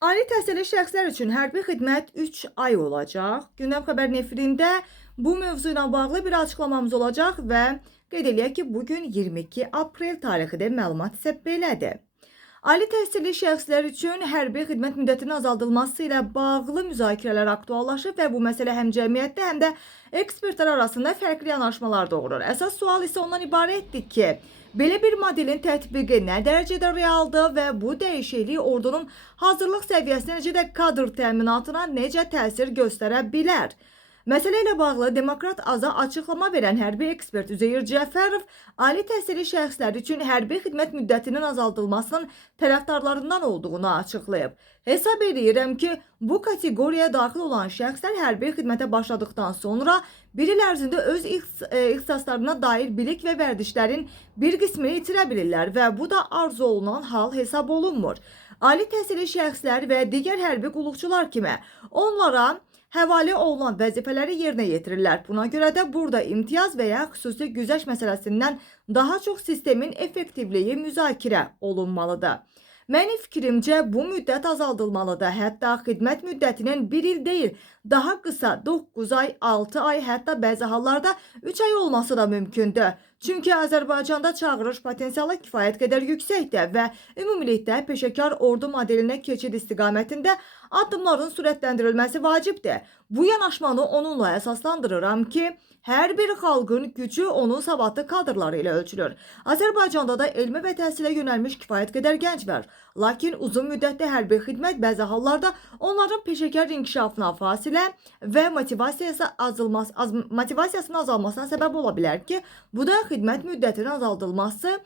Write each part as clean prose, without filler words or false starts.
Ali təhsilli şəxslər üçün hərbi xidmət 3 ay olacaq. Gündəm xəbər nefrində bu mövzu ilə bağlı bir açıqlamamız olacaq və qeyd eləyək ki, bugün 22 aprel tarixidir. Məlumat isə belədir. Ali təhsilli şəxslər üçün hərbi xidmət müddətinin azaldılması ilə bağlı müzakirələr aktuallaşıb və bu məsələ həm cəmiyyətdə, həm də ekspertlər arasında fərqli yanaşmalar doğurur. Əsas sual isə ondan ibarətdir ki, belə bir modelin tətbiqi nə dərəcədə realdır və bu dəyişiklik ordunun hazırlıq səviyyəsinə, necə də kadr təminatına necə təsir göstərə bilər? Məsələ ilə bağlı Demokrat Aza açıqlama verən hərbi ekspert Üzeyir Cəfərov ali təhsilli şəxslər üçün hərbi xidmət müddətinin azaldılmasının tərəfdarlarından olduğunu açıqlayıb. Hesab edirəm ki, bu kateqoriyaya daxil olan şəxslər hərbi xidmətə başladıqdan sonra bir il ərzində öz ixtisaslarına dair bilik və vərdişlərin bir qismini itirə bilirlər və bu da arzu olunan hal hesab olunmur. Ali təhsilli şəxslər və digər hərbi qulluqçular kimi onlara həvalə olunan vəzifələri yerinə yetirirlər. Buna görə də burada imtiyaz və ya xüsusi güzəşt məsələsindən daha çox sistemin effektivliyi müzakirə olunmalıdır. Mənim fikrimcə bu müddət azaldılmalıdır. Hətta xidmət müddətinin 1 il deyil, daha qısa 9 ay, 6 ay, hətta bəzi hallarda 3 ay olması da mümkündür. Çünki Azərbaycanda çağırış potensialı kifayət qədər yüksəkdir və ümumilikdə peşəkar ordu modelinə keçid istiqamətində addımların sürətləndirilməsi vacibdir. Bu yanaşmanı onunla əsaslandırıram ki, hər bir xalqın gücü onun savadlı kadrları ilə ölçülür. Azərbaycanda da elmi və təhsilə yönəlmiş kifayət qədər gənc var. Lakin uzun müddətli hərbi xidmət bəzi hallarda onların peşəkar inkişafına fasilə və motivasiyasının azalmasına səbəb ola bilər ki, bu da xidmət müddətinin azaldılması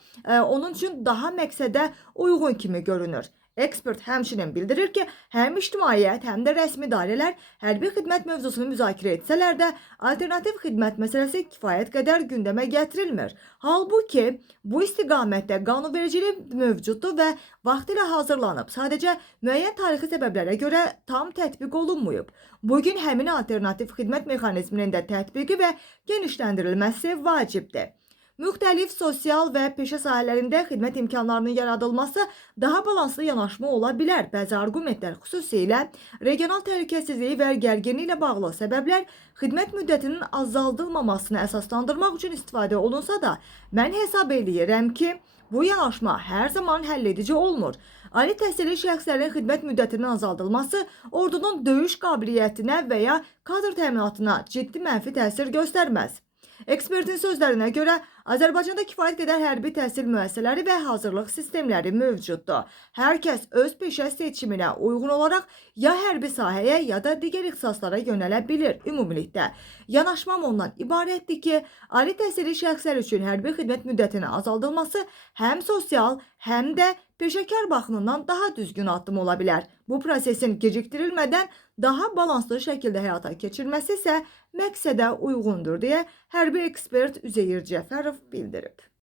onun üçün daha məqsədə uyğun kimi görünür. Ekspert həmçinin bildirir ki, həm ictimaiyyət, həm də rəsmi dairələr hərbi xidmət mövzusunu müzakirə etsələr də, alternativ xidmət məsələsi kifayət qədər gündəmə gətirilmir. Halbuki, bu istiqamətdə qanunvericilik mövcuddur və vaxtilə hazırlanıb. Sadəcə müəyyən tarixi səbəblərə görə tam tətbiq olunmayıb. Bugün həmin alternativ xidmət mexanizminin də tətbiqi və genişləndirilməsi vacibdir. Müxtəlif sosial və peşə sahələrində xidmət imkanlarının yaradılması daha balanslı yanaşma ola bilər. Bəzi arqumentlər, xüsusilə regional təhlükəsizliyi və gərginlik ilə bağlı səbəblər xidmət müddətinin azaldılmamasını əsaslandırmaq üçün istifadə olunsa da, mən hesab edirəm ki, bu yanaşma hər zaman həlledici olmur. Ali təhsilli şəxslərin xidmət müddətinin azaldılması ordunun döyüş qabiliyyətinə və ya kadr təminatına ciddi mənfi təsir göstərməz. Ekspertin sözlərinə görə Azərbaycanda kifayət qədər hərbi təhsil müəssisələri və hazırlıq sistemləri mövcuddur. Hər kəs öz peşə seçiminə uyğun olaraq ya hərbi sahəyə, ya da digər ixtisaslara yönələ bilir. Ümumilikdə, yanaşmam ondan ibarətdir ki, ali təhsilli şəxslər üçün hərbi xidmət müddətinin azaldılması həm sosial, həm də peşəkar baxımından daha düzgün addım ola bilər. Bu prosesin gecikdirilmədən daha balanslı şəkildə həyata keçirilməsi isə məqsədə uyğundur deyə hərbi ekspert Üzeyir Cəfərov bildirib.